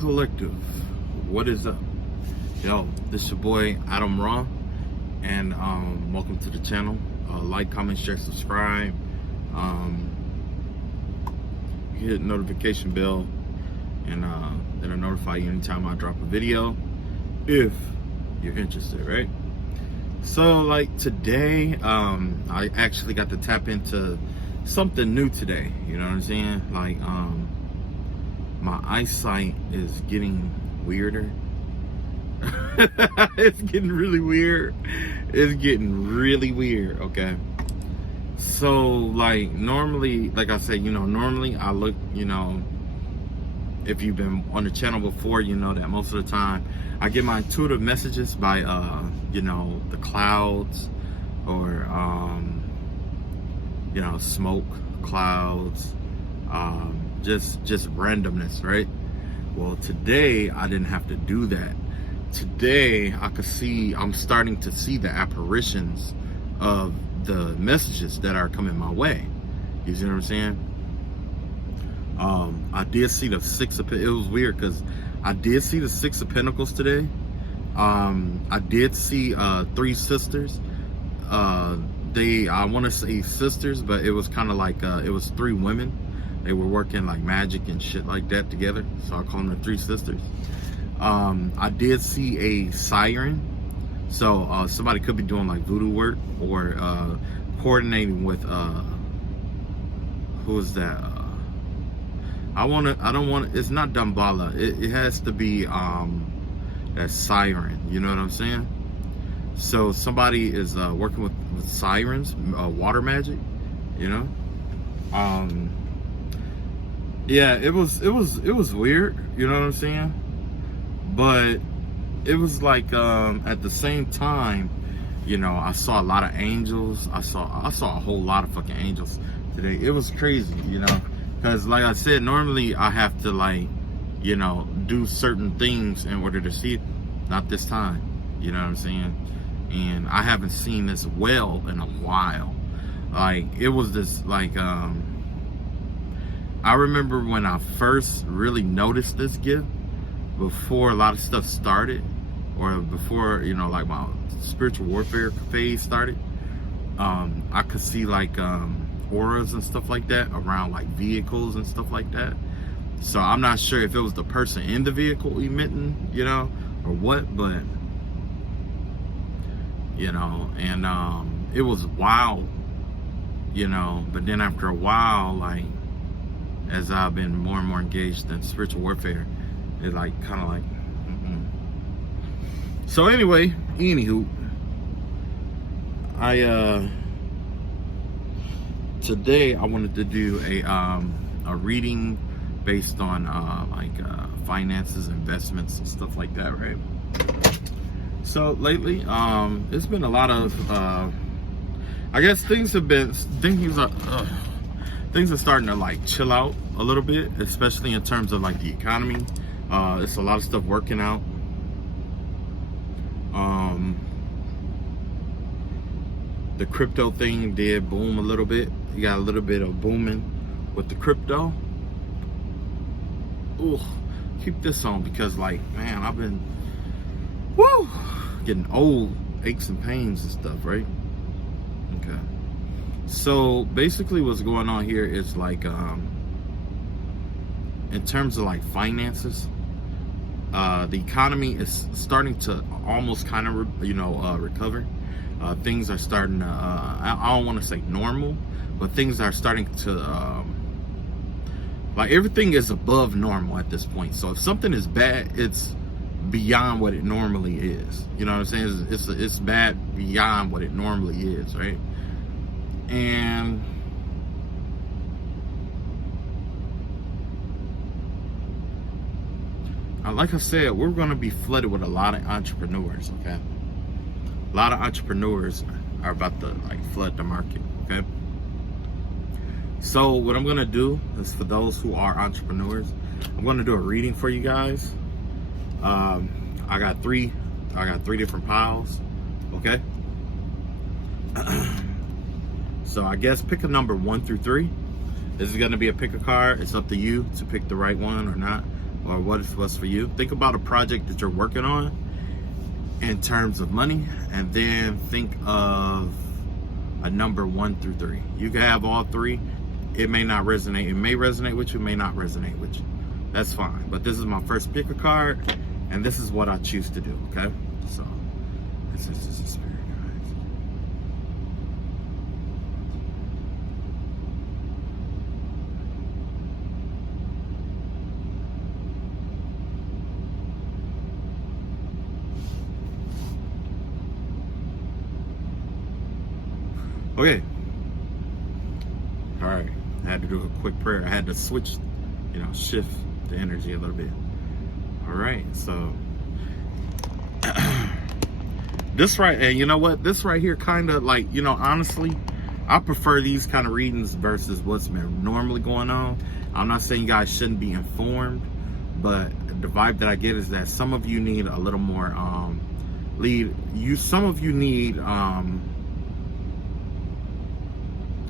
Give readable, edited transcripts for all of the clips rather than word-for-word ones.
Collective, what is up? Yo, this your boy Adam Raw, and welcome to the channel. Like, comment, share, subscribe. Hit notification bell, and it'll notify you anytime I drop a video, if you're interested, right? So, like today, I actually got to tap into something new today. You know what I'm saying? Like, my eyesight is getting weirder. It's getting really weird. It's getting really weird, okay? So, like, normally, like I said, normally I look, if you've been on the channel before, you know that most of the time I get my intuitive messages by, the clouds, or, smoke, clouds, just randomness, right? Well, today I didn't have to do that. Today I'm starting to see the apparitions of the messages that are coming my way. You see what I'm saying? I did see the it was weird because I did see the Six of Pentacles today. I did see three sisters. I want to say sisters, but it was kind of like it was three women. They were working like magic and shit like that together, so I call them the three sisters. I did see a siren, so somebody could be doing like voodoo work, or coordinating with who is that? It's not Damballa. It has to be that siren. You know what I'm saying? So somebody is working with sirens, water magic. Yeah, it was weird. You know what I'm saying? But it was like at the same time, I saw a lot of angels. I saw a whole lot of fucking angels today. It was crazy, because like I said, normally I have to do certain things in order to see it. Not this time. You know what I'm saying? And I haven't seen this well in a while. Like, it was this like I remember when I first really noticed this gift, before a lot of stuff started, or before, like my spiritual warfare phase started. I could see like auras and stuff like that around like vehicles and stuff like that. So I'm not sure if it was the person in the vehicle emitting, or what, but and it was wild, but then after a while, like, as I've been more and more engaged in spiritual warfare, it like kind of like So anyway, anywho, today I wanted to do a reading based on finances, investments, and stuff like that, right? So lately, it's been a lot of I guess things are starting to like chill out a little bit, especially in terms of like the economy. It's a lot of stuff working out. The crypto thing did boom a little bit. You got a little bit of booming with the crypto. Ooh, keep this on, because like, man, I've been getting old, aches and pains and stuff, right? Okay. So basically what's going on here is like in terms of like finances, the economy is starting to almost kind of recover. Things are starting to I don't want to say normal, but things are starting to like, everything is above normal at this point. So if something is bad, it's beyond what it normally is. You know what I'm saying? It's bad beyond what it normally is, right? And like I said, we're going to be flooded with a lot of entrepreneurs, okay? A lot of entrepreneurs are about to like flood the market, okay? So what I'm going to do is, for those who are entrepreneurs, I'm going to do a reading for you guys. I got three different piles, okay? So I guess pick a number 1 through 3. This is going to be a pick a card. It's up to you to pick the right one or not. or what's for you. Think about a project that you're working on in terms of money, and then think of a number 1 through 3. You can have all 3. It may not resonate. It may resonate with you, may not resonate with you. That's fine. But this is my first pick a card, and this is what I choose to do, okay? So, this is a spirit, guys. Okay. All right. I had to do a quick prayer. I had to switch, shift the energy a little bit. All right. So this and you know what? This right here kind of like, honestly, I prefer these kind of readings versus what's been normally going on. I'm not saying you guys shouldn't be informed, but the vibe that I get is that some of you need a little more some of you need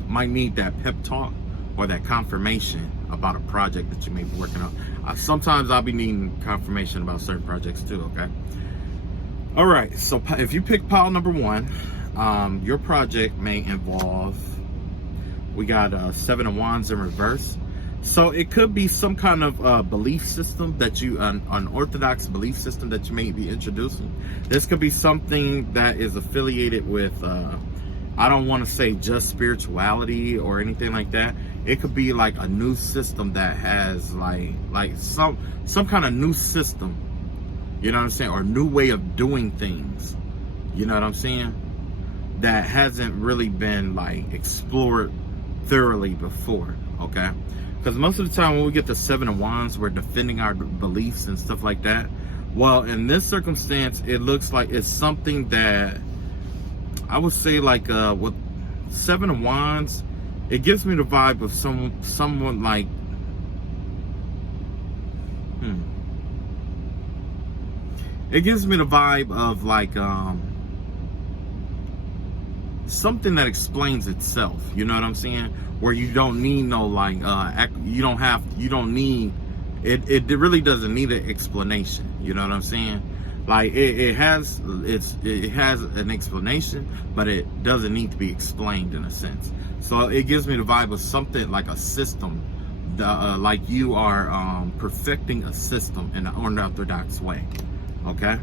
might need that pep talk or that confirmation about a project that you may be working on. Sometimes I'll be needing confirmation about certain projects too, okay? All right, so if you pick pile number 1, your project may involve, we got 7 of Wands in reverse. So it could be some kind of belief system that an unorthodox belief system that you may be introducing. This could be something that is affiliated with, I don't want to say just spirituality or anything like that. It could be like a new system that has like some kind of new system, you know what I'm saying, or new way of doing things, you know what I'm saying, that hasn't really been like explored thoroughly before, okay? Because most of the time when we get the 7 of Wands, we're defending our beliefs and stuff like that. Well, in this circumstance, it looks like it's something that I would say like with 7 of Wands, it gives me the vibe of someone like it gives me the vibe of like something that explains itself, you know what I'm saying, where you don't need no like you don't need it really doesn't need an explanation, you know what I'm saying. Like it has an explanation, but it doesn't need to be explained in a sense. So it gives me the vibe of something like a system, like you are perfecting a system in an unorthodox way. Okay.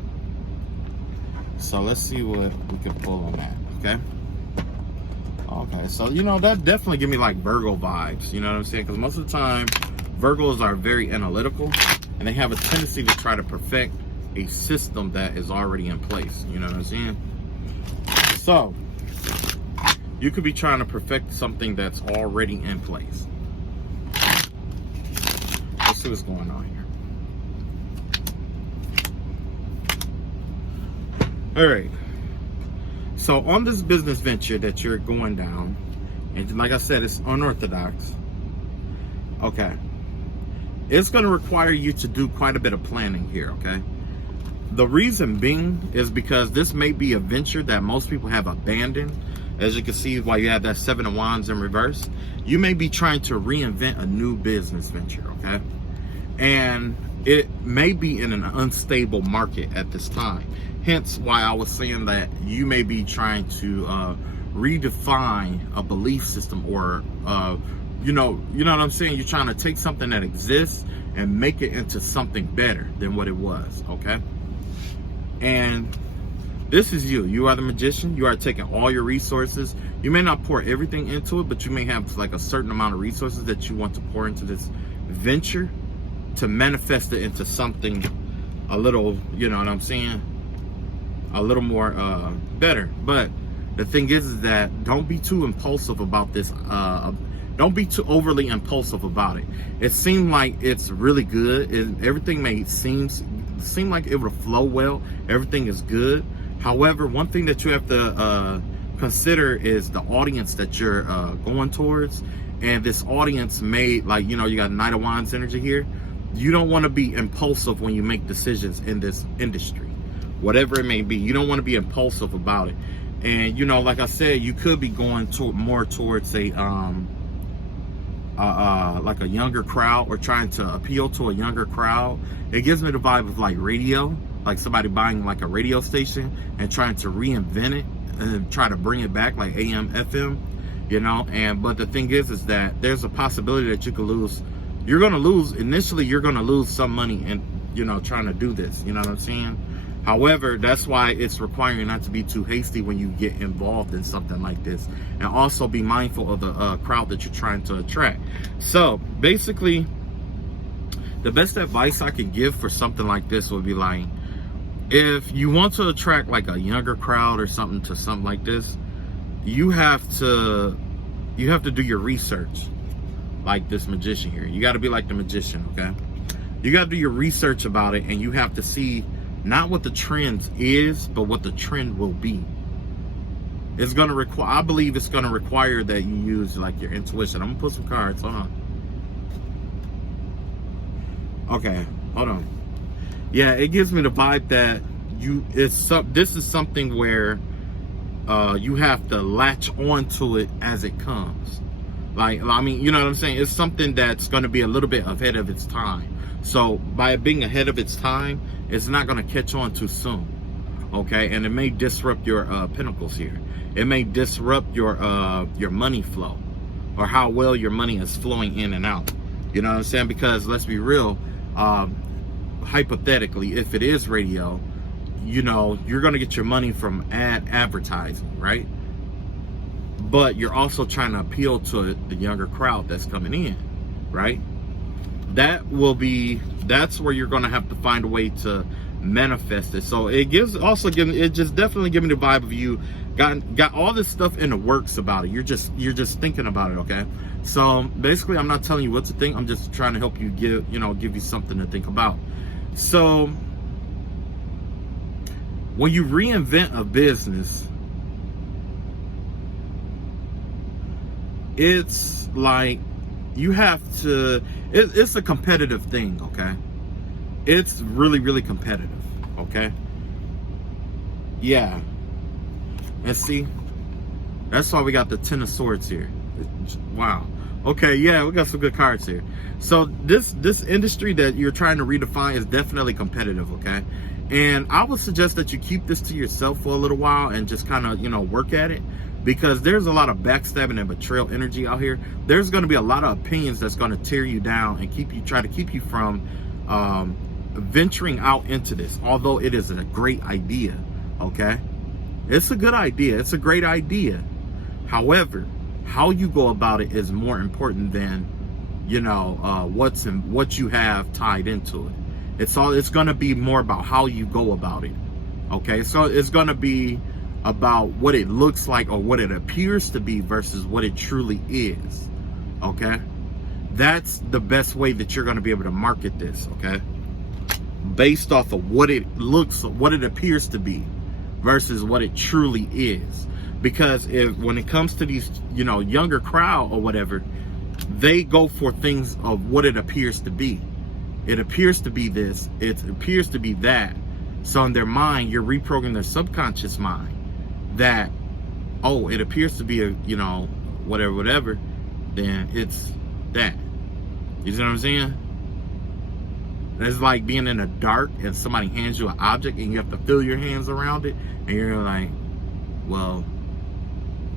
So let's see what we can pull on that. Okay. Okay. So that definitely give me like Virgo vibes. You know what I'm saying? Because most of the time, Virgos are very analytical, and they have a tendency to try to perfect a system that is already in place. You know what I'm saying? So you could be trying to perfect something that's already in place. Let's see what's going on here. All right. So on this business venture that you're going down, and like I said, it's unorthodox. Okay. It's going to require you to do quite a bit of planning here, okay? The reason being is because this may be a venture that most people have abandoned. As you can see, while you have that 7 of Wands in reverse, you may be trying to reinvent a new business venture, okay? And it may be in an unstable market at this time. Hence why I was saying that you may be trying to redefine a belief system, or you know what I'm saying? You're trying to take something that exists and make it into something better than what it was, okay? And this is you. You are the magician. You are taking all your resources. You may not pour everything into it, but you may have like a certain amount of resources that you want to pour into this venture to manifest it into something a little, you know what I'm saying, a little more better. But the thing is that don't be too impulsive about this. Don't be too overly impulsive about it. It seemed like it's really good. Everything may seem like it would flow well. Everything is good. However, one thing that you have to consider is the audience that you're going towards. And this audience may, like, you got Knight of Wands energy here. You don't want to be impulsive when you make decisions in this industry, whatever it may be. You don't want to be impulsive about it. And like I said, you could be going more towards a like a younger crowd, or trying to appeal to a younger crowd. It gives me the vibe of like radio, like somebody buying like a radio station and trying to reinvent it and try to bring it back, like AM, FM, you know. And but the thing is that there's a possibility that you could lose. You're gonna lose initially. You're gonna lose some money in, you know, trying to do this. You know what I'm saying? However, that's why it's requiring not to be too hasty when you get involved in something like this, and also be mindful of the crowd that you're trying to attract. So basically, the best advice I can give for something like this would be like, if you want to attract like a younger crowd or something to something like this, you have to do your research, like this magician here. You got to be like the magician, okay? You got to do your research about it, and you have to see not what the trend is, but what the trend will be. It's gonna require, I believe it's gonna require that you use like your intuition. I'm gonna put some cards, hold on. Okay, hold on. Yeah, it gives me the vibe that this is something where you have to latch onto it as it comes. Like, I mean, you know what I'm saying? It's something that's gonna be a little bit ahead of its time. So by it being ahead of its time, it's not going to catch on too soon, okay? And it may disrupt your pinnacles here. It may disrupt your money flow, or how well your money is flowing in and out. You know what I'm saying? Because let's be real, hypothetically, if it is radio, you know, you're going to get your money from advertising, right? But you're also trying to appeal to the younger crowd that's coming in, right? That's where you're going to have to find a way to manifest it. So it just definitely give me the vibe of you got all this stuff in the works about it. You're just thinking about it, okay? So basically, I'm not telling you what to think. I'm just trying to help you give you something to think about. So when you reinvent a business, it's like you have to, it's a competitive thing, okay? It's really, really competitive, okay? Yeah. And see, that's why we got the Ten of Swords here. Wow. Okay, yeah, we got some good cards here. So this industry that you're trying to redefine is definitely competitive, okay? And I would suggest that you keep this to yourself for a little while and just kind of, you know, work at it. Because there's a lot of backstabbing and betrayal energy out here. There's going to be a lot of opinions that's going to tear you down and try to keep you from venturing out into this. Although it is a great idea, okay? It's a good idea. It's a great idea. However, how you go about it is more important than, you know, what you have tied into it. It's going to be more about how you go about it, okay? So it's going to be about what it looks like or what it appears to be versus what it truly is, okay? That's the best way that you're going to be able to market this, okay? Based off of what it looks, what it appears to be versus what it truly is. Because when it comes to these, you know, younger crowd or whatever, they go for things of what it appears to be. It appears to be this, it appears to be that. So in their mind, you're reprogramming their subconscious mind that, oh, it appears to be a, you know, whatever, then it's that. You see what I'm saying? It's like being in the dark and somebody hands you an object and you have to feel your hands around it, and you're like, well,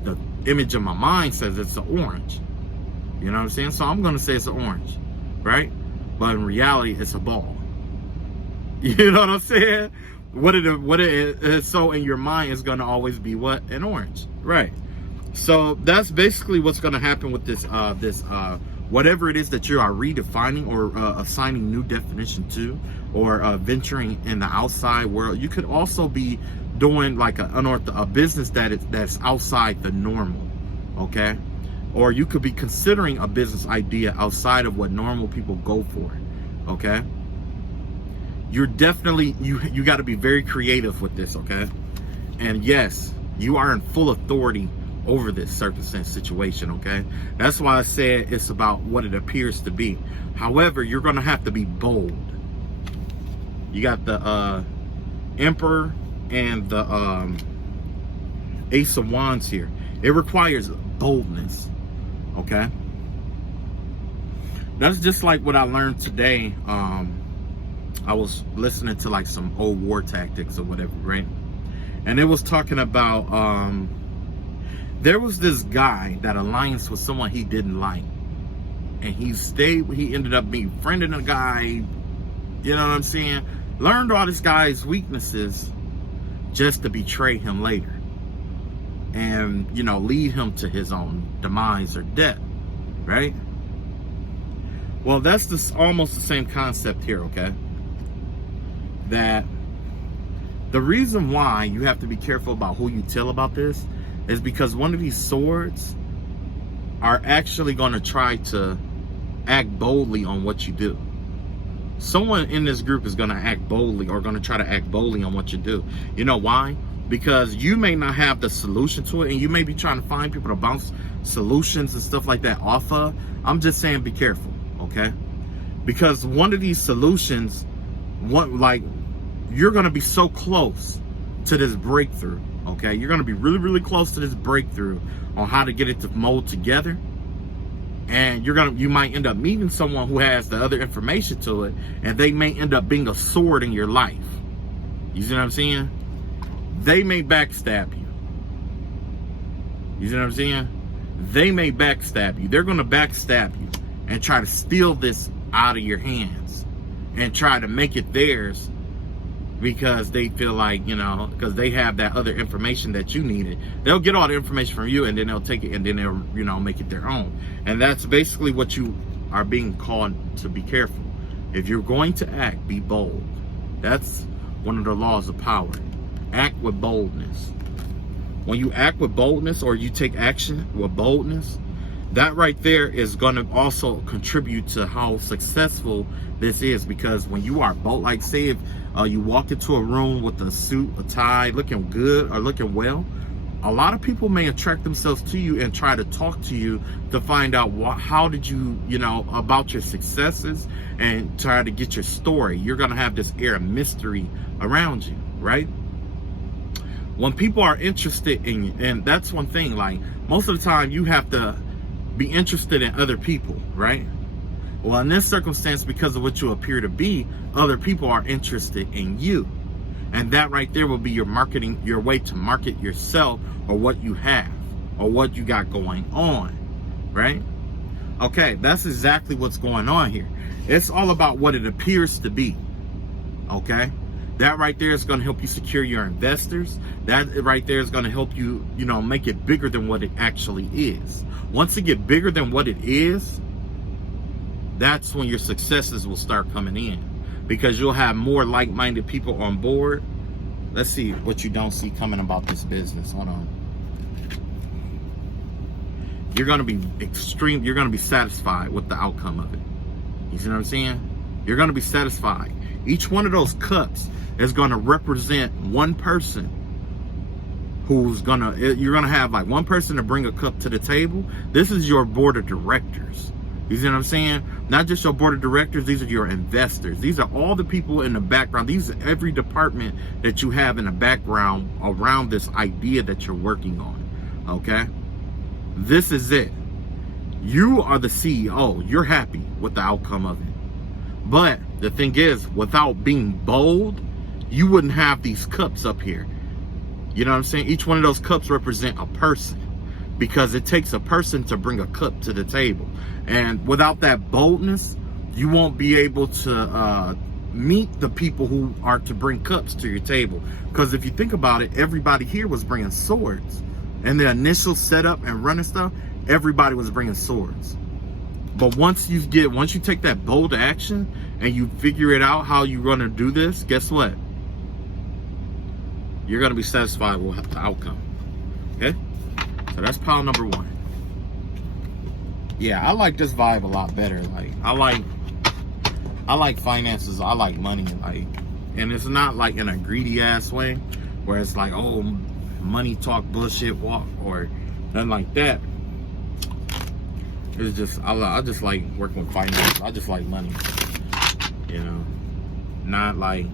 the image of my mind says it's an orange. You know what I'm saying? So I'm gonna say it's an orange, right? But in reality, it's a ball. You know what I'm saying? What it is, so in your mind is gonna always be what? An orange, right? So that's basically what's gonna happen with this whatever it is that you are redefining or assigning new definition to, or venturing in the outside world. You could also be doing like a business that's outside the normal, okay? Or you could be considering a business idea outside of what normal people go for, okay? You're definitely, you got to be very creative with this, okay? And yes, you are in full authority over this circumstance situation, okay? That's why I said it's about what it appears to be. However, you're going to have to be bold. You got the Emperor and the Ace of Wands here. It requires boldness, okay? That's just like what I learned today. I was listening to like some old war tactics or whatever, right? And it was talking about there was this guy that alliance with someone he didn't like, and he ended up being friending a guy, you know what I'm saying? Learned all this guy's weaknesses just to betray him later, and you know, lead him to his own demise or death, right? Well, that's almost the same concept here, okay? That the reason why you have to be careful about who you tell about this is because one of these swords are actually going to try to act boldly on what you do. Someone in this group is going to act boldly, or going to try to act boldly on what you do. You know why? Because you may not have the solution to it, and you may be trying to find people to bounce solutions and stuff like that off of. I'm just saying, be careful, okay? Because one of these solutions, you're going to be so close to this breakthrough, okay? You're going to be really, really close to this breakthrough on how to get it to mold together. And you might end up meeting someone who has the other information to it, and they may end up being a sword in your life. You see what I'm saying? They may backstab you. You see what I'm saying? They may backstab you. They're going to backstab you and try to steal this out of your hands and try to make it theirs, because they feel like, you know, because they have that other information that you needed. They'll get all the information from you, and then they'll take it, and then they'll, you know, make it their own. And that's basically what you are being called to be careful. If you're going to act, be bold. That's one of the laws of power. Act with boldness. When you act with boldness, or you take action with boldness, that right there is going to also contribute to how successful this is. Because when you are bold, like say if you walk into a room with a suit, a tie, looking good or looking well, a lot of people may attract themselves to you and try to talk to you to find out how did you, you know, about your successes, and try to get your story. You're going to have this air of mystery around you, right? When people are interested in you, and that's one thing, like most of the time you have to be interested in other people, right? Well, in this circumstance, because of what you appear to be, other people are interested in you. And that right there will be your marketing, your way to market yourself, or what you have, or what you got going on, right? Okay, that's exactly what's going on here. It's all about what it appears to be, okay? That right there is going to help you secure your investors. That right there is going to help you, you know, make it bigger than what it actually is. Once it gets bigger than what it is, that's when your successes will start coming in, because you'll have more like-minded people on board. Let's see what you don't see coming about this business. Hold on. You're going to be you're going to be satisfied with the outcome of it. You see what I'm saying? You're going to be satisfied. Each one of those cups is going to represent one person who's you're going to have like one person to bring a cup to the table. This is your board of directors. You see what I'm saying? Not just your board of directors, these are your investors. These are all the people in the background. These are every department that you have in the background around this idea that you're working on, okay? This is it. You are the CEO. You're happy with the outcome of it. But the thing is, without being bold, you wouldn't have these cups up here. You know what I'm saying? Each one of those cups represent a person, because it takes a person to bring a cup to the table. And without that boldness, you won't be able to meet the people who are to bring cups to your table. Because if you think about it, everybody here was bringing swords. In the initial setup and running stuff, everybody was bringing swords. But once you take that bold action and you figure it out how you're going to do this, guess what? You're going to be satisfied with the outcome. Okay? So that's pile number one. Yeah, I like this vibe a lot better. Like, I like finances. I like money. Like, and it's not like in a greedy ass way where it's like, oh, money talk bullshit walk or nothing like that. It's just, I just like working with finance. I just like money, you know, not like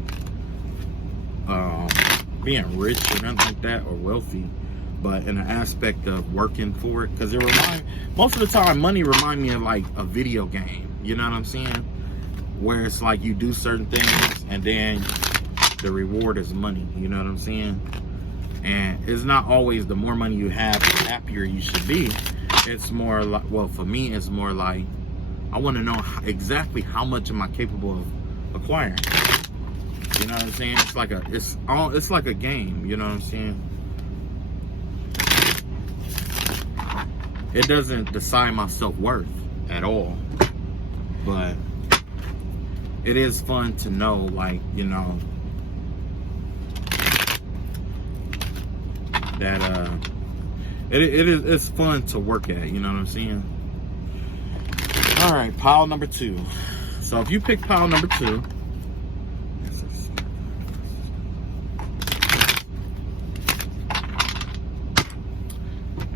being rich or nothing like that, or wealthy, but in an aspect of working for it. Because most of the time, money remind me of like a video game. You know what I'm saying? Where it's like you do certain things and then the reward is money. You know what I'm saying? And it's not always the more money you have, the happier you should be. It's more like, well, for me, it's more like I want to know exactly how much am I capable of acquiring. You know what I'm saying? It's like a game. You know what I'm saying? It doesn't decide my self-worth at all, but it is fun to know, like, you know, that it's fun to work at. You know what I'm saying? All right, pile number 2. So if you pick pile number 2,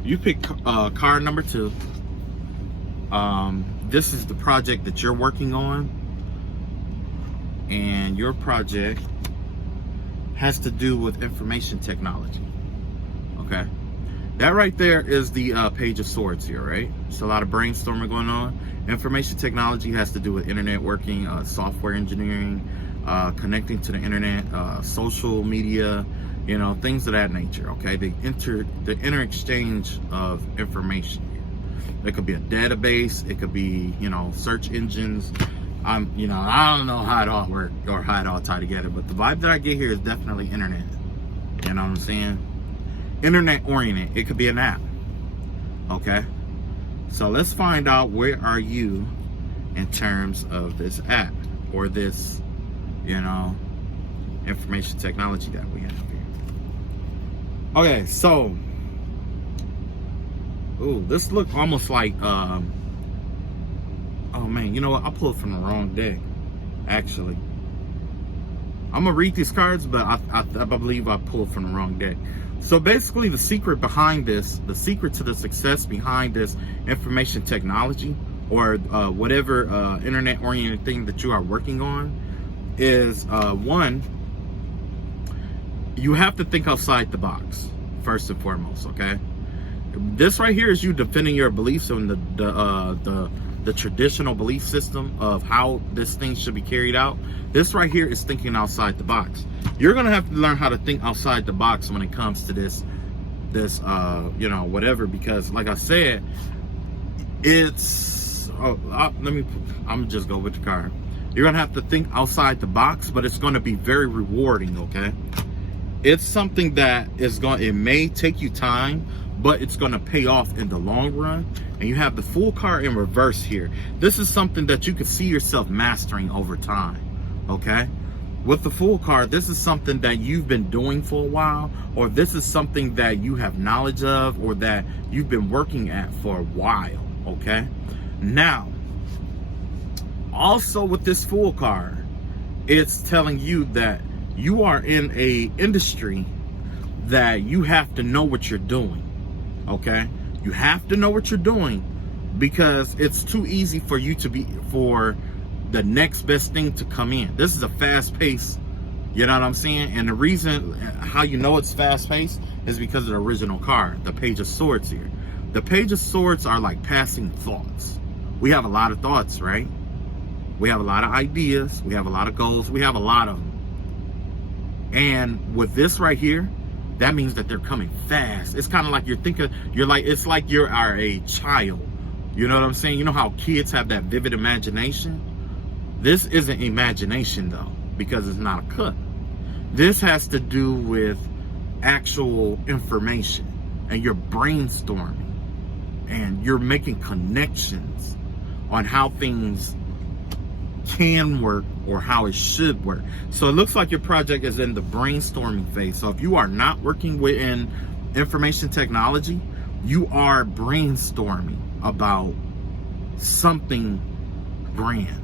you pick car number 2. This is the project that you're working on, and your project has to do with information technology. Okay, that right there is the Page of Swords here, right? It's a lot of brainstorming going on. Information technology has to do with internet working, software engineering, connecting to the internet, social media, you know, things of that nature. Okay, the inter exchange of information. It could be a database. It could be, you know, search engines. You know, I don't know how it all works or how it all tie together, but the vibe that I get here is definitely internet. You know what I'm saying? Internet oriented. It could be an app. Okay, so let's find out, where are you in terms of this app or this, you know, information technology that we have here. Okay, so ooh, this look almost like oh man, you know what, I pulled from the wrong deck. Actually, I'm gonna read these cards, but I believe I pulled from the wrong deck. So basically, the secret behind this, the secret to the success behind this information technology or whatever internet-oriented thing that you are working on is, one, you have to think outside the box, first and foremost, okay? This right here is you defending your beliefs on the traditional belief system of how this thing should be carried out. This right here is thinking outside the box. You're gonna have to learn how to think outside the box when it comes to this you know, whatever, because like I said, it's I'm just go with the card. You're gonna have to think outside the box, but it's gonna be very rewarding. Okay, it's something that it may take you time, but it's going to pay off in the long run. And you have the Fool card in reverse here. This is something that you can see yourself mastering over time. Okay, with the Fool card, this is something that you've been doing for a while, or this is something that you have knowledge of, or that you've been working at for a while. Okay, now also with this Fool card, it's telling you that you are in a industry that you have to know what you're doing. Okay, you have to know what you're doing, because it's too easy for you to be for the next best thing to come in. This is a fast pace, you know what I'm saying? And the reason how you know it's fast paced is because of the original card, the Page of Swords here. The Page of Swords are like passing thoughts. We have a lot of thoughts, right? We have a lot of ideas. We have a lot of goals. We have a lot of them. And with this right here, that means that they're coming fast. It's kind of like it's like you are a child. You know what I'm saying? You know how kids have that vivid imagination? This isn't imagination though, because it's not a cut. This has to do with actual information, and you're brainstorming and you're making connections on how things can work or how it should work. So it looks like your project is in the brainstorming phase. So if you are not working within information technology, you are brainstorming about something grand,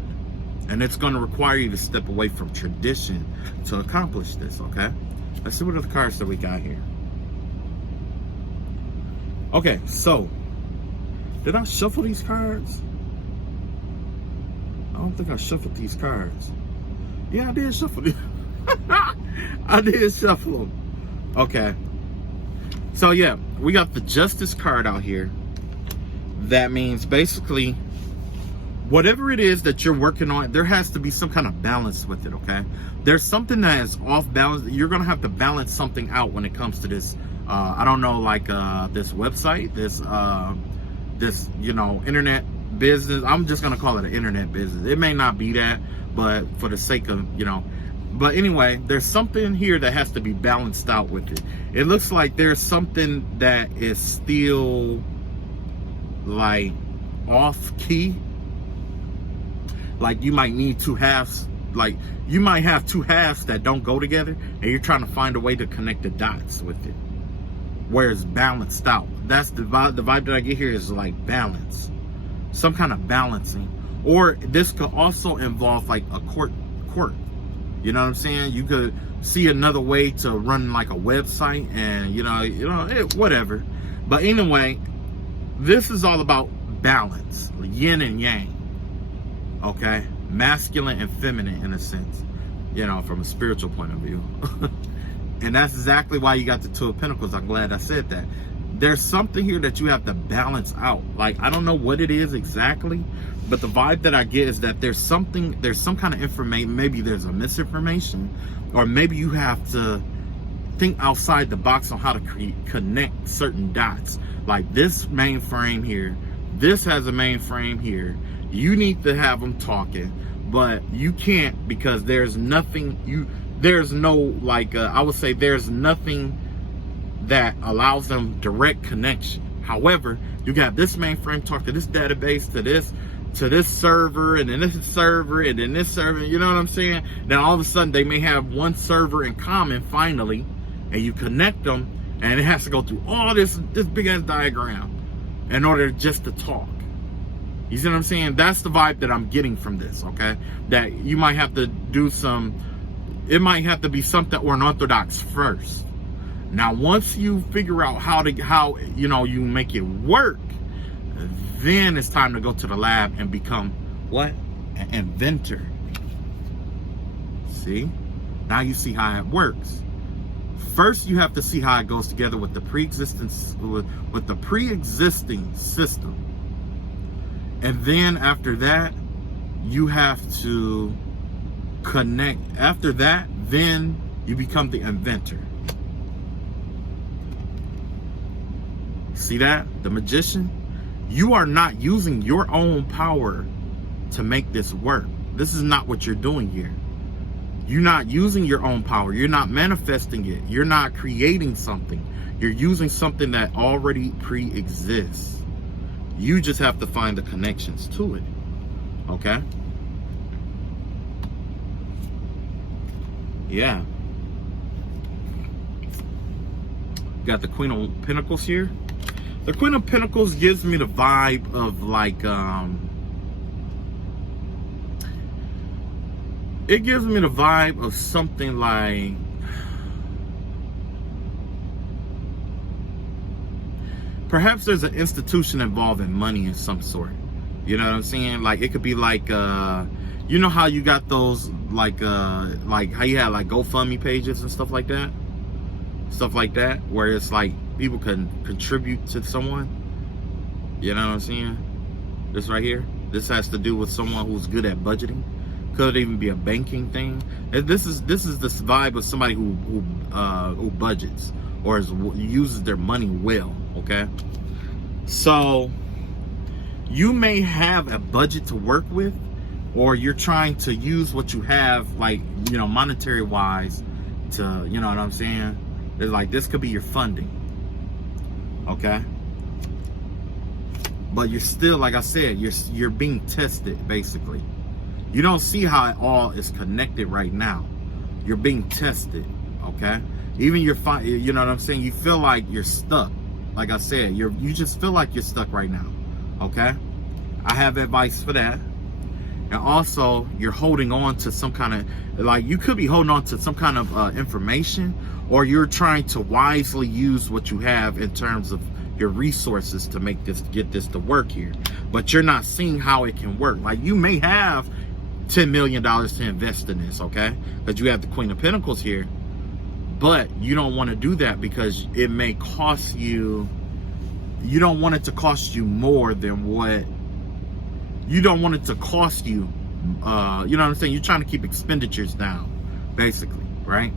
and it's going to require you to step away from tradition to accomplish this. Okay, let's see what other cards that we got here. Okay, so did I shuffle these cards? I don't think I shuffled these cards. Yeah, I did shuffle them. I did shuffle them. Okay. So yeah, we got the Justice card out here. That means basically whatever it is that you're working on, there has to be some kind of balance with it, okay? There's something that is off balance. You're gonna have to balance something out when it comes to this, I don't know, like this website, this, you know, internet business. I'm just gonna call it an internet business. It may not be that, but for the sake of, you know, but anyway, there's something here that has to be balanced out with it. It looks like there's something that is still like off key. Like you might need two halves, like you might have two halves that don't go together, and you're trying to find a way to connect the dots with it where it's balanced out. That's the vibe. The vibe that I get here is like balance, some kind of balancing. Or this could also involve like a court. You know what I'm saying? You could see another way to run like a website, and you know, whatever. But anyway, this is all about balance, yin and yang. Okay, masculine and feminine in a sense, you know, from a spiritual point of view. And that's exactly why you got the Two of Pentacles. I'm glad I said that. There's something here that you have to balance out. Like, I don't know what it is exactly, but the vibe that I get is that there's some kind of information. Maybe there's a misinformation, or maybe you have to think outside the box on how to connect certain dots. Like this mainframe here, this has a mainframe here. You need to have them talking, but you can't, because there's nothing, there's no, like, I would say there's nothing that allows them direct connection. However, you got this mainframe talk to this database, to this server, and then this server, and then this server, you know what I'm saying? Then all of a sudden they may have one server in common finally, and you connect them, and it has to go through all this big ass diagram in order just to talk. You see what I'm saying? That's the vibe that I'm getting from this, okay? That you might have to do it might have to be something unorthodox first. Now, once you figure out how you know, you make it work, then it's time to go to the lab and become what? An inventor. See? Now you see how it works. First, you have to see how it goes together with the pre-existing system. And then after that, you have to connect. After that, then you become the inventor. See that? The magician? You are not using your own power to make this work. This is not what you're doing here. You're not using your own power. You're not manifesting it. You're not creating something. You're using something that already pre-exists. You just have to find the connections to it. Okay? Yeah. Got the Queen of Pentacles here. The Queen of Pentacles gives me the vibe of like, it gives me the vibe of something like, perhaps there's an institution involving money of some sort. You know what I'm saying? Like, it could be like, you know how you got those, like how you had like GoFundMe pages and stuff like that? Stuff like that, where it's like people can contribute to someone. You know what I'm saying? This right here, this has to do with someone who's good at budgeting. Could even be a banking thing. And this is the vibe of somebody who budgets or uses their money well. Okay, so you may have a budget to work with, or you're trying to use what you have, like, you know, monetary wise, to, you know what I'm saying? It's like, this could be your funding. Okay, but you're still, like I said, you're being tested. Basically, you don't see how it all is connected right now. You're being tested. Okay, even you know what I'm saying? You feel like you're stuck. Like I said, you just feel like you're stuck right now. Okay, I have advice for that. And also, you're holding on to some kind of, like, you could be holding on to some kind of information, or you're trying to wisely use what you have in terms of your resources to get this to work here. But you're not seeing how it can work. Like, you may have $10 million to invest in this, okay? Because you have the Queen of Pentacles here. But you don't want to do that because it may cost you, you don't want it to cost you more than what you don't want it to cost you, you know what I'm saying? You're trying to keep expenditures down, basically, right?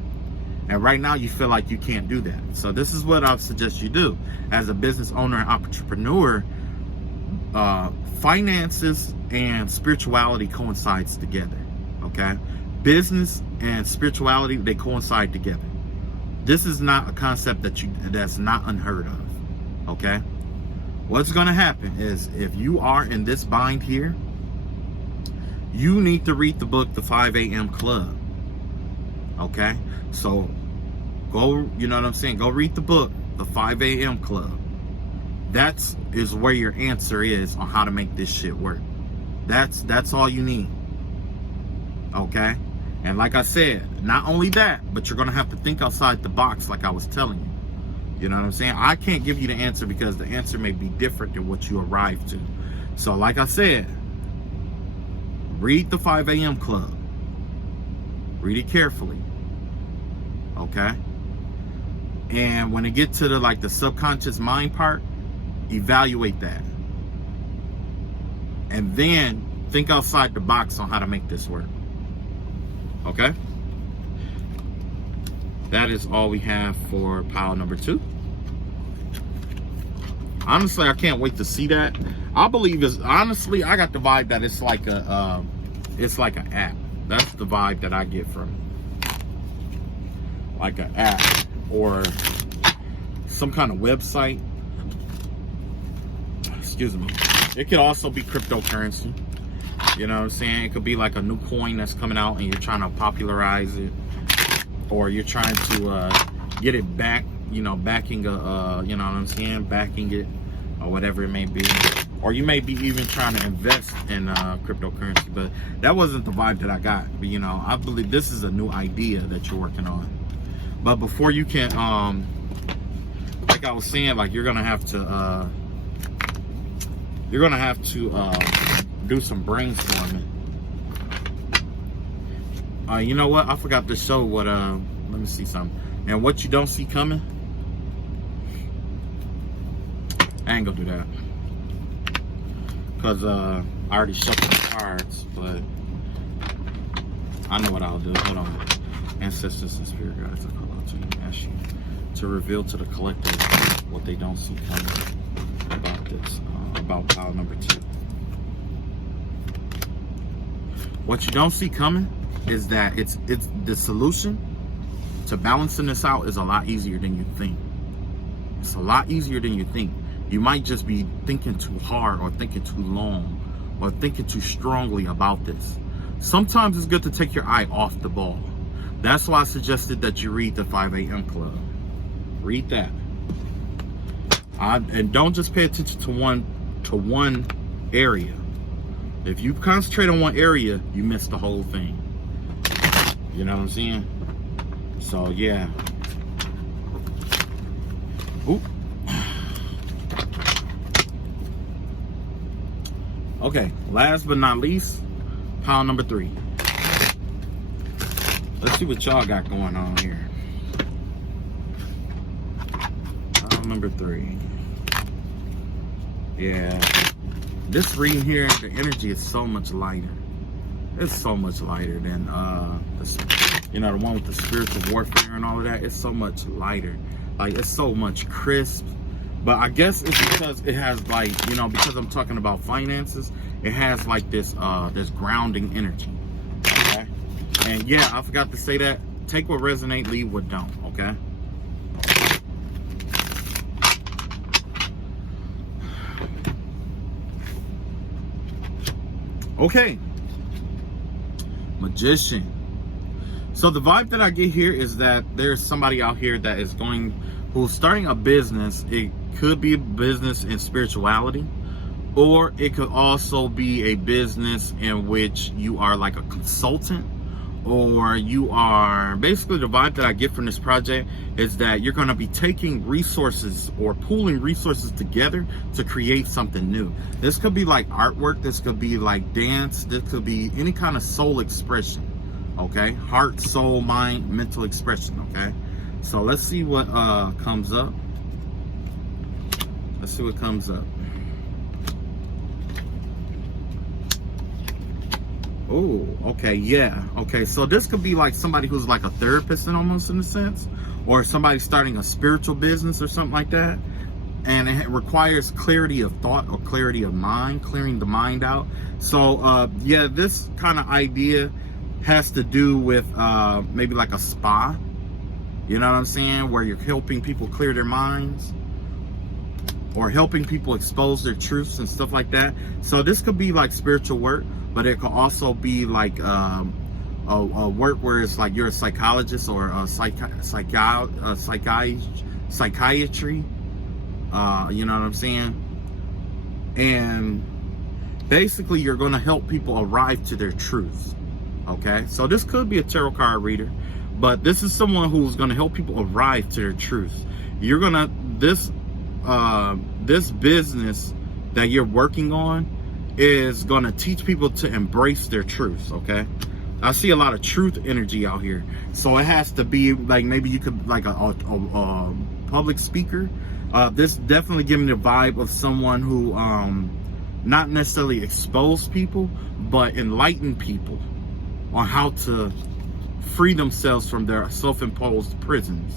And right now you feel like you can't do that. So this is what I would suggest you do. As a business owner and entrepreneur, finances and spirituality coincides together, okay? Business and spirituality, they coincide together. This is not a concept that's not unheard of, okay? What's gonna happen is, if you are in this bind here, you need to read the book, The 5 a.m. Club, okay? So go, you know what I'm saying? Go read the book, The 5 a.m. Club. That is where your answer is on how to make this shit work. That's all you need, okay? And like I said, not only that, but you're gonna have to think outside the box, like I was telling you. You know what I'm saying? I can't give you the answer because the answer may be different than what you arrived to. So like I said, read the 5 a.m. Club. Read it carefully, okay? And when it gets to the subconscious mind part, evaluate that. And then think outside the box on how to make this work. Okay? That is all we have for pile number 2. Honestly, I can't wait to see that. I believe honestly, I got the vibe that it's like an app. That's the vibe that I get from it. Like an app or some kind of website. Excuse me. It could also be cryptocurrency. You know what I'm saying? It could be like a new coin that's coming out and you're trying to popularize it, or you're trying to get it back, you know, backing you know what I'm saying, backing it, or whatever it may be. Or you may be even trying to invest in cryptocurrency, but that wasn't the vibe that I got. But you know, I believe this is a new idea that you're working on. But before you can, like I was saying, like you're gonna have to do some brainstorming. You know what? I forgot to show what. Let me see something. And what you don't see coming, I ain't gonna do that, cause I already shuffled the cards. But I know what I'll do. Hold on. Ancestors and spirit guides, I call out to you and ask you to reveal to the collective what they don't see coming about this, about pile number 2. What you don't see coming is that it's the solution to balancing this out is a lot easier than you think. It's a lot easier than you think. You might just be thinking too hard, or thinking too long, or thinking too strongly about this. Sometimes it's good to take your eye off the ball. That's why I suggested that you read the 5 a.m. Club. Read that. And don't just pay attention to one area. If you concentrate on one area, you miss the whole thing. You know what I'm saying? So yeah. Oop. Okay, last but not least, pile number 3. Let's see what y'all got going on here. Pile number 3. Yeah. This reading here, the energy is so much lighter. It's so much lighter than you know, the one with the spiritual warfare and all of that. It's so much lighter. Like, it's so much crisp. But I guess it's because it has, like, you know, because I'm talking about finances, it has like this this grounding energy. Okay? And yeah, I forgot to say that. Take what resonate, leave what don't, okay? Okay. Magician. So the vibe that I get here is that there's somebody out here that is who's starting a business. It could be a business in spirituality, or it could also be a business in which you are like a consultant, or you are basically, the vibe that I get from this project is that you're going to be taking resources or pooling resources together to create something new. This could be like artwork, this could be like dance, this could be any kind of soul expression. Okay, heart, soul, mind, mental expression. Okay, so let's see what comes up. Let's see what comes up. Oh, okay, yeah. Okay, so this could be like somebody who's like a therapist in almost in a sense, or somebody starting a spiritual business or something like that. And it requires clarity of thought or clarity of mind, clearing the mind out. So, yeah, this kind of idea has to do with maybe like a spa. You know what I'm saying? Where you're helping people clear their minds or helping people expose their truths and stuff like that. So this could be like spiritual work, but it could also be like a work where it's like you're a psychologist or a psychiatry. You know what I'm saying? And basically you're going to help people arrive to their truths. Okay, so this could be a tarot card reader, but this is someone who's going to help people arrive to their truths. You're going to, this business that you're working on is going to teach people to embrace their truths. Okay, I see a lot of truth energy out here, so it has to be like, maybe you could like a public speaker. This definitely giving the vibe of someone who not necessarily expose people, but enlighten people on how to free themselves from their self-imposed prisons.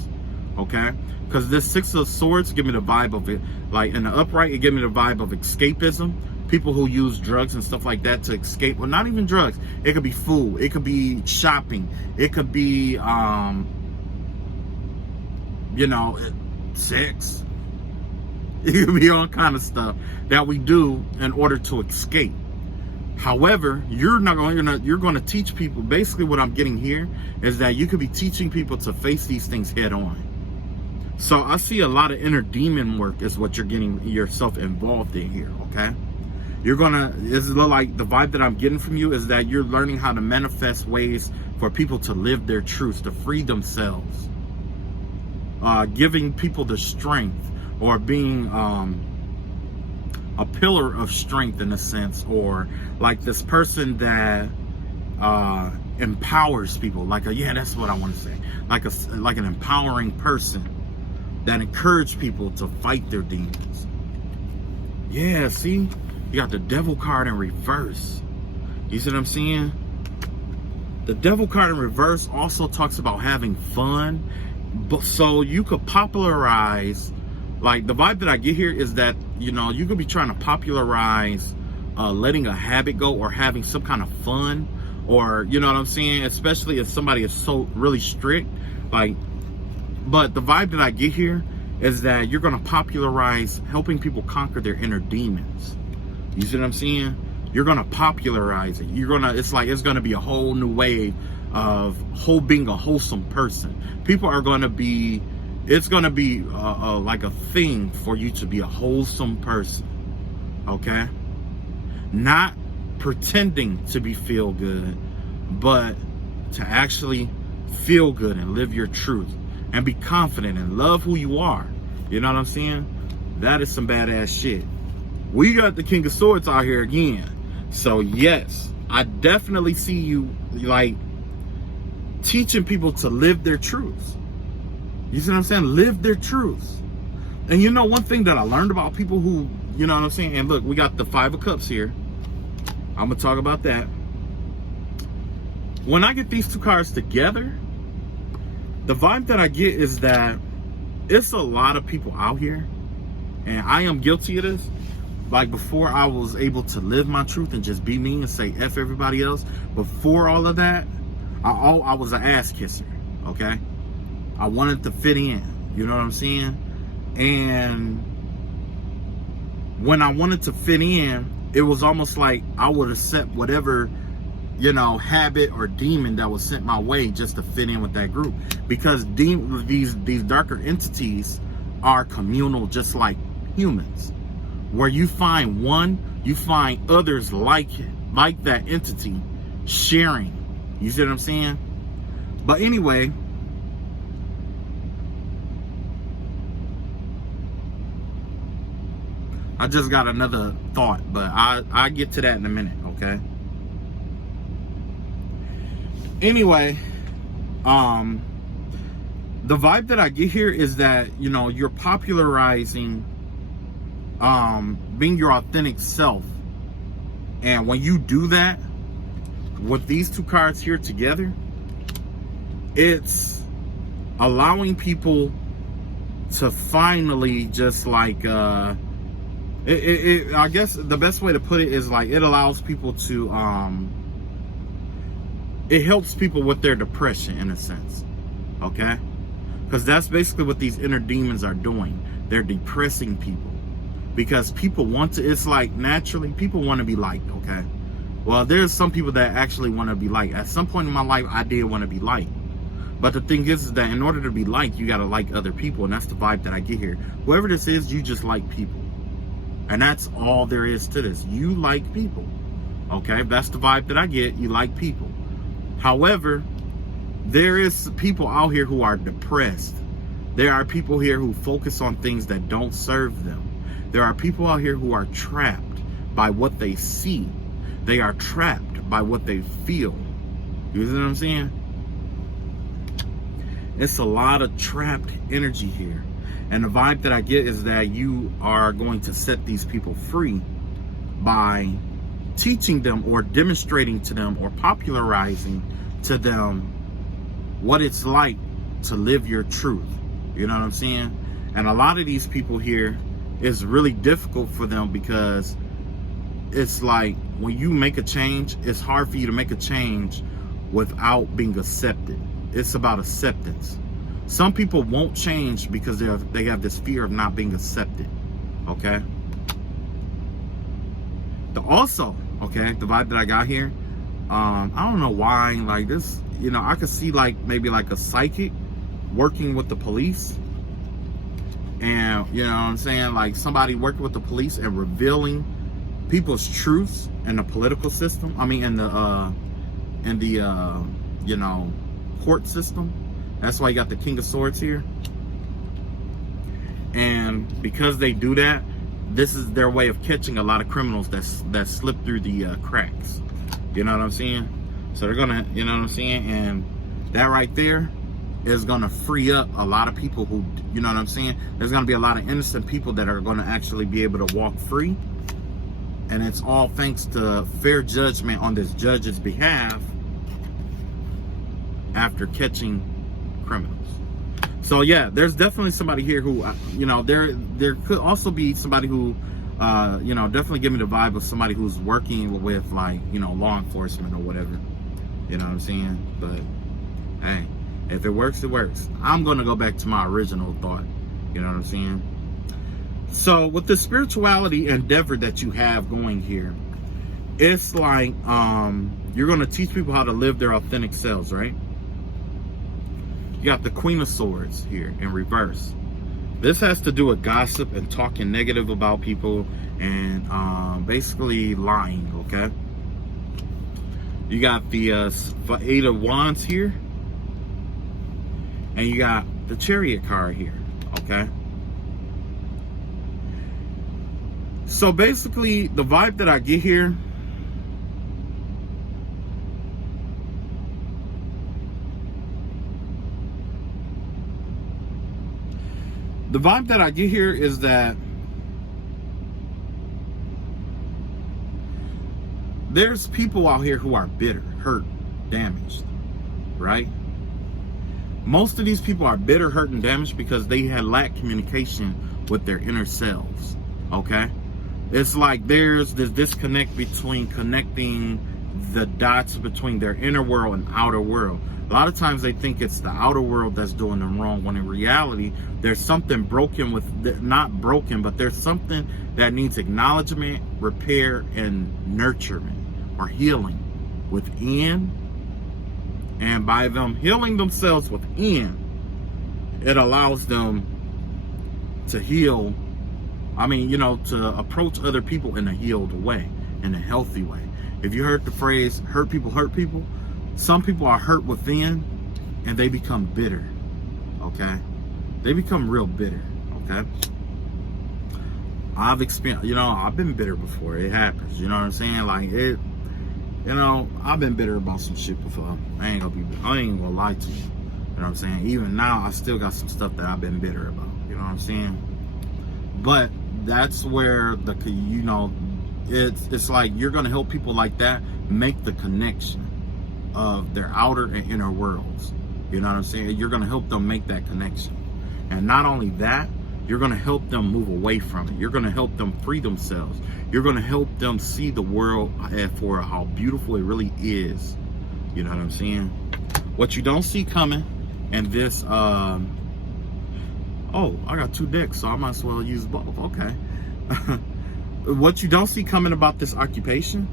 Okay, because this Six of Swords give me the vibe of it, like in the upright, it give me the vibe of escapism. People who use drugs and stuff like that to escape. Well, not even drugs, it could be food, it could be shopping, it could be you know, sex. It could be all kind of stuff that we do in order to escape. However, you're going to teach people. Basically, what I'm getting here is that you could be teaching people to face these things head on. So I see a lot of inner demon work is what you're getting yourself involved in here. Okay, it's like the vibe that I'm getting from you is that you're learning how to manifest ways for people to live their truths, to free themselves, giving people the strength, or being a pillar of strength in a sense, or like this person that empowers people. Yeah, that's what I want to say. Like an empowering person that encourage people to fight their demons. Yeah, see, you got the Devil card in reverse. You see what I'm saying? The Devil card in reverse also talks about having fun, but so you could popularize. Like the vibe that I get here is that, you know, you could be trying to popularize letting a habit go or having some kind of fun, or, you know what I'm saying? Especially if somebody is so really strict, like, but the vibe that I get here is that you're going to popularize helping people conquer their inner demons. You see what I'm saying? You're going to popularize it. It's going to be a whole new wave of being a wholesome person. People are going to be, it's going to be like a thing for you to be a wholesome person. Okay? Not pretending to be feel good, but to actually feel good and live your truth and be confident and love who you are. You know what I'm saying? That is some badass shit. We got the King of Swords out here again. So yes, I definitely see you like teaching people to live their truths. You see what I'm saying? Live their truths. And you know, one thing that I learned about people who, you know what I'm saying? And look, we got the Five of Cups here. I'm going to talk about that. When I get these two cards together, the vibe that I get is that it's a lot of people out here, and I am guilty of this. Like before I was able to live my truth and just be me and say F everybody else, before all of that, I was an ass kisser, okay? I wanted to fit in, you know what I'm saying? And when I wanted to fit in, it was almost like I would accept whatever, you know, habit or demon that was sent my way just to fit in with that group. Because these darker entities are communal, just like humans. Where you find one, you find others like that entity sharing. You see what I'm saying? But anyway, I just got another thought, but I'll get to that in a minute, okay? Anyway, the vibe that I get here is that, you know, you're popularizing being your authentic self. And when you do that, with these two cards here together, it's allowing people to finally just like, I guess the best way to put it is like, it allows people to, it helps people with their depression in a sense, okay? Because that's basically what these inner demons are doing. They're depressing people. Because people want to, it's like naturally, people want to be liked, okay? Well, there's some people that actually want to be liked. At some point in my life, I did want to be liked. But the thing is that in order to be liked, you got to like other people. And that's the vibe that I get here. Whoever this is, you just like people. And that's all there is to this. You like people, okay? That's the vibe that I get. You like people. However, there is people out here who are depressed. There are people here who focus on things that don't serve them. There are people out here who are trapped by what they see. They are trapped by what they feel. You know what I'm saying? It's a lot of trapped energy here. And the vibe that I get is that you are going to set these people free by teaching them or demonstrating to them or popularizing to them what it's like to live your truth. You know what I'm saying? And a lot of these people here, it's really difficult for them because it's like when you make a change, it's hard for you to make a change without being accepted. It's about acceptance. Some people won't change because they have this fear of not being accepted, okay? Also, okay, the vibe that I got here, I don't know why, like this, you know, I could see like maybe like a psychic working with the police. And you know what I'm saying, like somebody working with the police and revealing people's truths in the political system. I mean, in the you know, court system. That's why you got the King of Swords here. And because they do that, this is their way of catching a lot of criminals that slip through the cracks. You know what I'm saying? So they're gonna, you know what I'm saying, and that right there is gonna free up a lot of people who, you know what I'm saying? There's gonna be a lot of innocent people that are gonna actually be able to walk free. And it's all thanks to fair judgment on this judge's behalf after catching criminals. So yeah, there's definitely somebody here who, you know, there could also be somebody who, you know, definitely give me the vibe of somebody who's working with like, you know, law enforcement or whatever. You know what I'm saying? But hey, if it works, it works. I'm going to go back to my original thought. You know what I'm saying? So with the spirituality endeavor that you have going here, it's like you're going to teach people how to live their authentic selves, right? You got the Queen of Swords here in reverse. This has to do with gossip and talking negative about people and basically lying, okay? You got the Eight of Wands here. And you got the Chariot card here, okay? So basically, the vibe that I get here, is that there's people out here who are bitter, hurt, damaged, right? Most of these people are bitter, hurt, and damaged because they had lacked communication with their inner selves, okay? It's like there's this disconnect between connecting the dots between their inner world and outer world. A lot of times they think it's the outer world that's doing them wrong, when in reality, there's something broken with, not broken, but there's something that needs acknowledgement, repair, and nurturement or healing within. And by them healing themselves within, it allows them to heal. I mean, you know, to approach other people in a healed way, in a healthy way. If you heard the phrase, hurt people, some people are hurt within and they become bitter, okay? They become real bitter, okay? I've experienced, you know, I've been bitter before. It happens, you know what I'm saying? Like, it, you know, I've been bitter about some shit before. I ain't gonna lie to you. You know what I'm saying? Even now, I still got some stuff that I've been bitter about. You know what I'm saying? But that's where the, you know, it's like you're gonna help people like that make the connection. of their outer and inner worlds. You know what I'm saying? You're going to help them make that connection. And not only that, you're going to help them move away from it. You're going to help them free themselves. You're going to help them see the world for how beautiful it really is. You know what I'm saying? What you don't see coming, and this, oh, I got 2 decks, so I might as well use both. Okay. What you don't see coming about this occupation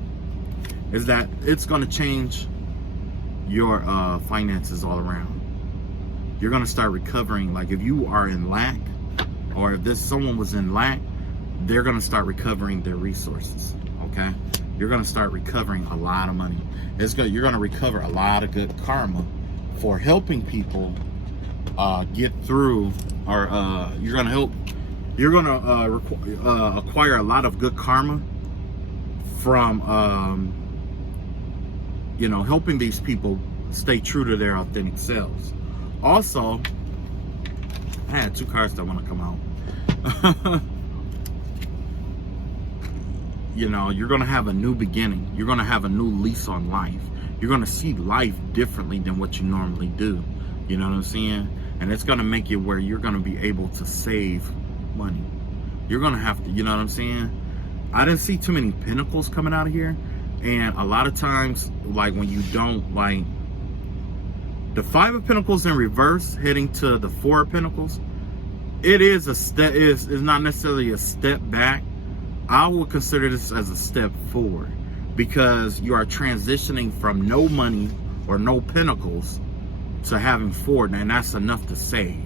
is that it's going to change your finances all around. You're going to start recovering. Like if you are in lack, or if someone was in lack, they're going to start recovering their resources. Okay, you're going to start recovering a lot of money. You're going to recover a lot of good karma for helping people get through, or you're going to acquire a lot of good karma from you know, helping these people stay true to their authentic selves. Also, I had 2 cards that want to come out. You know, you're going to have a new beginning. You're going to have a new lease on life. You're going to see life differently than what you normally do. You know what I'm saying? And it's going to make it where you're going to be able to save money. You're going to have to, you know what I'm saying? I didn't see too many pentacles coming out of here. And a lot of times, like when you don't, like, the 5 of Pentacles in reverse heading to the 4 of Pentacles, it is a step, is not necessarily a step back. I would consider this as a step forward, because you are transitioning from no money or no pentacles to having 4, and that's enough to save.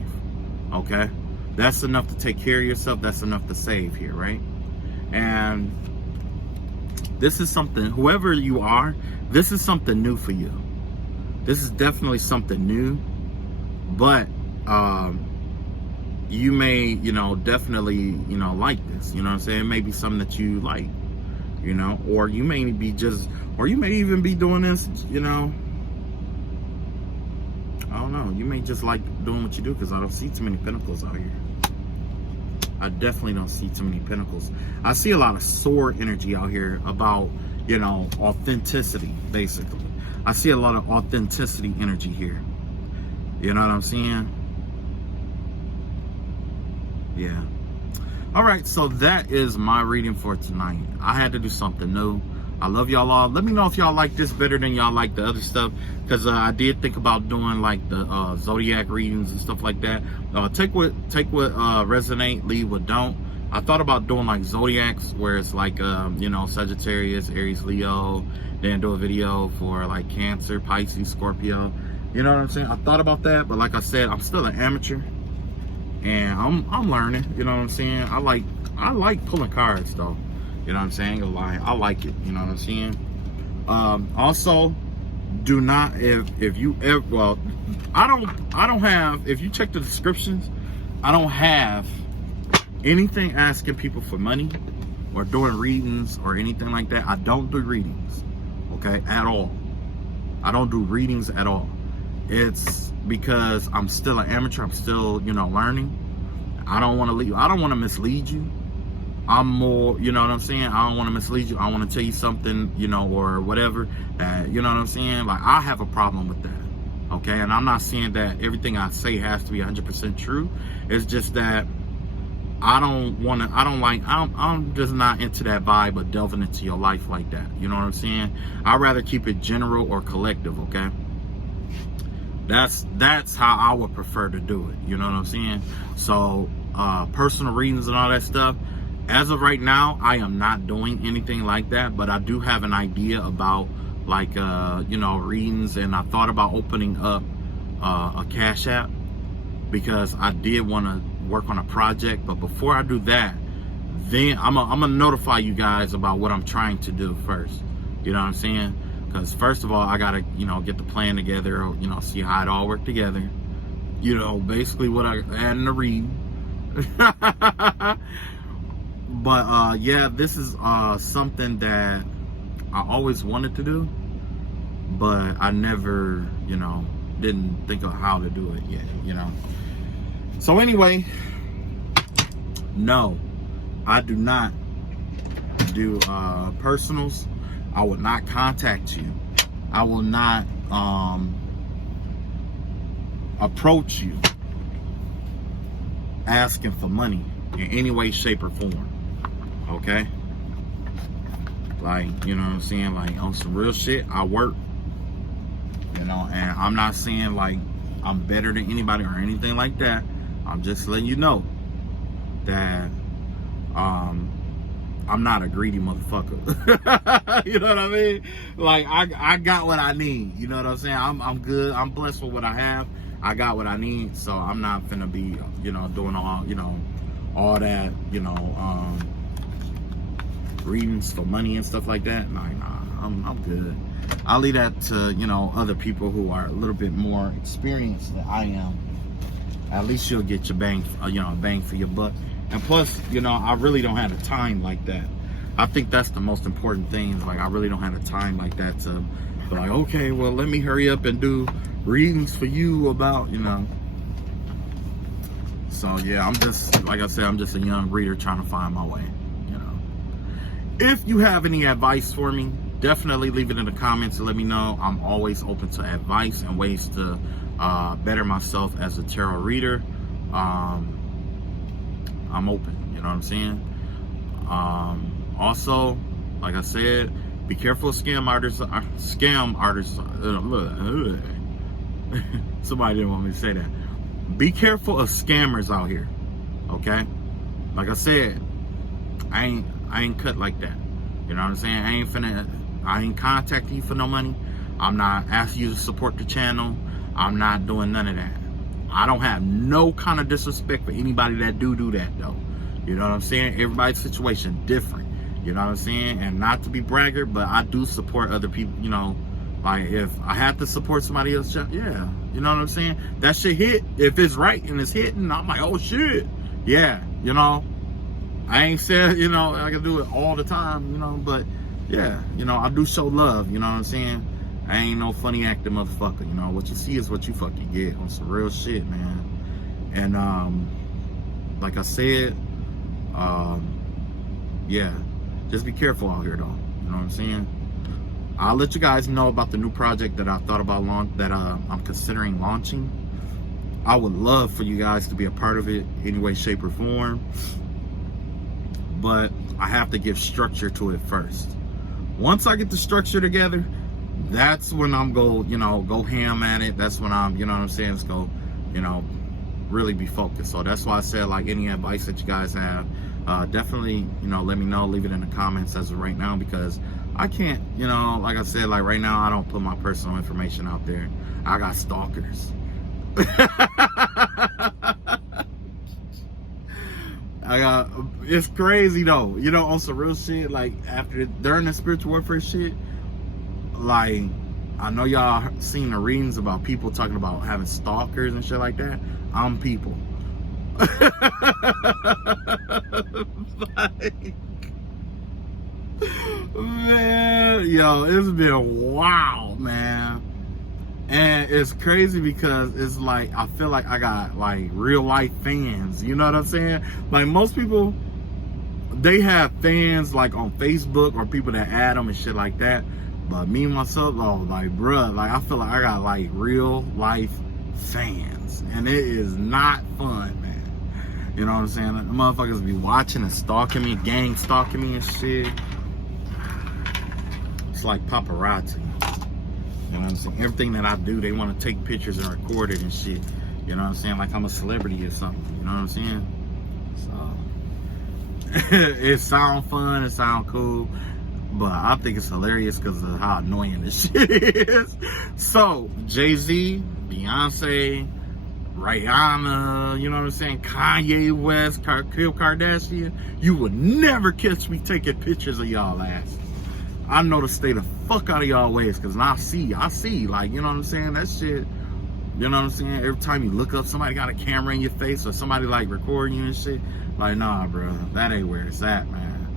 Okay, that's enough to take care of yourself. That's enough to save here, right? And this is something, whoever you are, this is something new for you. This is definitely something new, but you may, you know, definitely, you know, like this, you know what I'm saying? It may be something that you like, you know, or you may be just, or you may even be doing this, you know, I don't know. You may just like doing what you do, because I don't see too many pentacles out here. I definitely don't see too many pentacles. I see a lot of sword energy out here about, you know, authenticity, basically. I see a lot of authenticity energy here. You know what I'm saying? Yeah. All right, so that is my reading for tonight. I had to do something new. I love y'all all. Let me know if y'all like this better than y'all like the other stuff, because I did think about doing like the zodiac readings and stuff like that. Take what resonate, leave what don't. I thought about doing like zodiacs, where it's like you know, Sagittarius, Aries, Leo, then do a video for like Cancer, Pisces, Scorpio. You know what I'm saying? I thought about that, but like I said, I'm still an amateur, and I'm learning. You know what I'm saying? I like pulling cards though. You know what I'm saying? I like it. You know what I'm saying? Also, do not, if you ever, well, I don't have, if you check the descriptions, I don't have anything asking people for money or doing readings or anything like that. I don't do readings, okay, at all. I don't do readings at all. It's because I'm still an amateur. I'm still, you know, learning. I don't want to mislead you. I'm more, you know what I'm saying? I don't want to mislead you. I want to tell you something, you know, or whatever. You know what I'm saying? Like, I have a problem with that. Okay? And I'm not saying that everything I say has to be 100% true. It's just that I'm just not into that vibe of delving into your life like that. You know what I'm saying? I'd rather keep it general or collective, okay? That's how I would prefer to do it. You know what I'm saying? So, personal readings and all that stuff, as of right now, I am not doing anything like that, but I do have an idea about, like, you know, readings, and I thought about opening up a Cash App, because I did want to work on a project. But before I do that, then I'm gonna notify you guys about what I'm trying to do first. You know what I'm saying? Because first of all, I gotta, you know, get the plan together, you know, see how it all work together. You know, basically what I add in the read. But yeah, this is something that I always wanted to do, but I never, you know, didn't think of how to do it yet, you know. So anyway, no, I do not do personals. I would not contact you. I will not approach you asking for money in any way, shape, or form. Okay? Like, you know what I'm saying? Like, on some real shit, I work. You know, and I'm not saying like I'm better than anybody or anything like that. I'm just letting you know that I'm not a greedy motherfucker. You know what I mean? Like, I got what I need. You know what I'm saying? I'm good. I'm blessed with what I have. I got what I need, so I'm not finna be, you know, doing all, you know, all that, you know, readings for money and stuff like that. Nah, I'm good. I'll leave that to, you know, other people who are a little bit more experienced than I am. At least you'll get your bang, you know, bang for your buck. And plus, you know, I really don't have the time like that. I think that's the most important thing. Like, I really don't have the time like that to be like, okay, well, let me hurry up and do readings for you about, you know. So yeah, I'm just, like I said, I'm just a young reader trying to find my way, you know. If you have any advice for me, definitely leave it in the comments and let me know. I'm always open to advice and ways to better myself as a tarot reader. I'm open, you know what I'm saying? Also, like I said, be careful of scam artists. Somebody didn't want me to say that. Be careful of scammers out here, okay? Like I said, I ain't cut like that. You know what I'm saying? I ain't contacting you for no money. I'm not asking you to support the channel. I'm not doing none of that. I don't have no kind of disrespect for anybody that do that though. You know what I'm saying? Everybody's situation different. You know what I'm saying? And not to be braggart, but I do support other people, you know. Like, if I have to support somebody else, yeah. You know what I'm saying? That shit hit. If it's right and it's hitting, I'm like, oh shit. Yeah, you know. I ain't said, you know, I can do it all the time, you know, but yeah, you know, I do show love, you know what I'm saying? I ain't no funny acting motherfucker, you know. What you see is what you fucking get on some real shit, man. And like I said, yeah, just be careful out here though. You know what I'm saying? I'll let you guys know about the new project that I thought about I'm considering launching. I would love for you guys to be a part of it any way, shape, or form. But I have to give structure to it first. Once I get the structure together, that's when I'm go ham at it. That's when I'm, you know what I'm saying, it's go, you know, really be focused. So that's why I said, like, any advice that you guys have, definitely, you know, let me know. Leave it in the comments as of right now, because I can't, you know, like I said, like right now, I don't put my personal information out there. I got stalkers. It's crazy though, you know, on some real shit. Like, during the spiritual warfare shit, like, I know y'all seen the readings about people talking about having stalkers and shit like that. I'm people. Like, man, yo, it's been wild, man. And it's crazy because it's like, I feel like I got like real life fans, you know what I'm saying? Like, most people, they have fans like on Facebook or people that add them and shit like that. But me myself, though, like, bruh, like, I feel like I got like real life fans, and it is not fun, man. You know what I'm saying? The motherfuckers be watching and stalking me, gang stalking me and shit. It's like paparazzi. You know what I'm saying? Everything that I do, they want to take pictures and record it and shit. You know what I'm saying? Like I'm a celebrity or something. You know what I'm saying? So it sound fun, it sound cool, but I think it's hilarious because of how annoying this shit is. So Jay-Z, Beyonce, Rihanna, you know what I'm saying, Kanye West, Kim Kardashian, you would never catch me taking pictures of y'all ass. I know to stay the fuck out of y'all ways, because I see, like, you know what I'm saying, that shit, you know what I'm saying, every time you look up, somebody got a camera in your face, or somebody like recording you and shit, like, nah, bro, that ain't where it's at, man.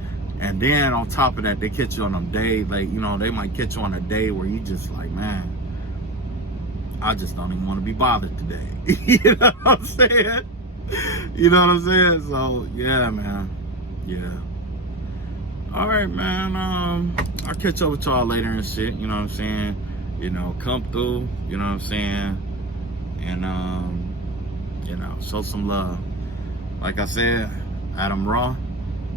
And then on top of that, they catch you on them days, like, you know, they might catch you on a day where you just like, man, I just don't even want to be bothered today. You know what I'm saying? You know what I'm saying? So, yeah, man. Yeah. All right, man. I'll catch up with y'all later and shit. You know what I'm saying? you know, come through, you know what I'm saying? And, you know, show some love. Like I said, Adam Raw.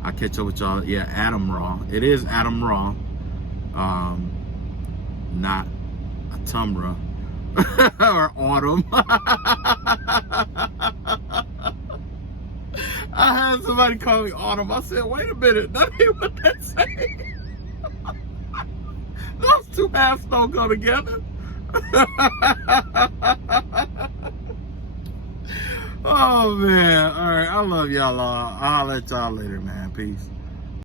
I'll catch up with y'all. Yeah, Adam Raw. It is Adam Raw. Not Atumra or Autumn. I had somebody call me Autumn. I said, wait a minute, that ain't what that say. Those two halves don't go together. Oh man, all right, I love y'all. I'll let y'all later, man. Peace.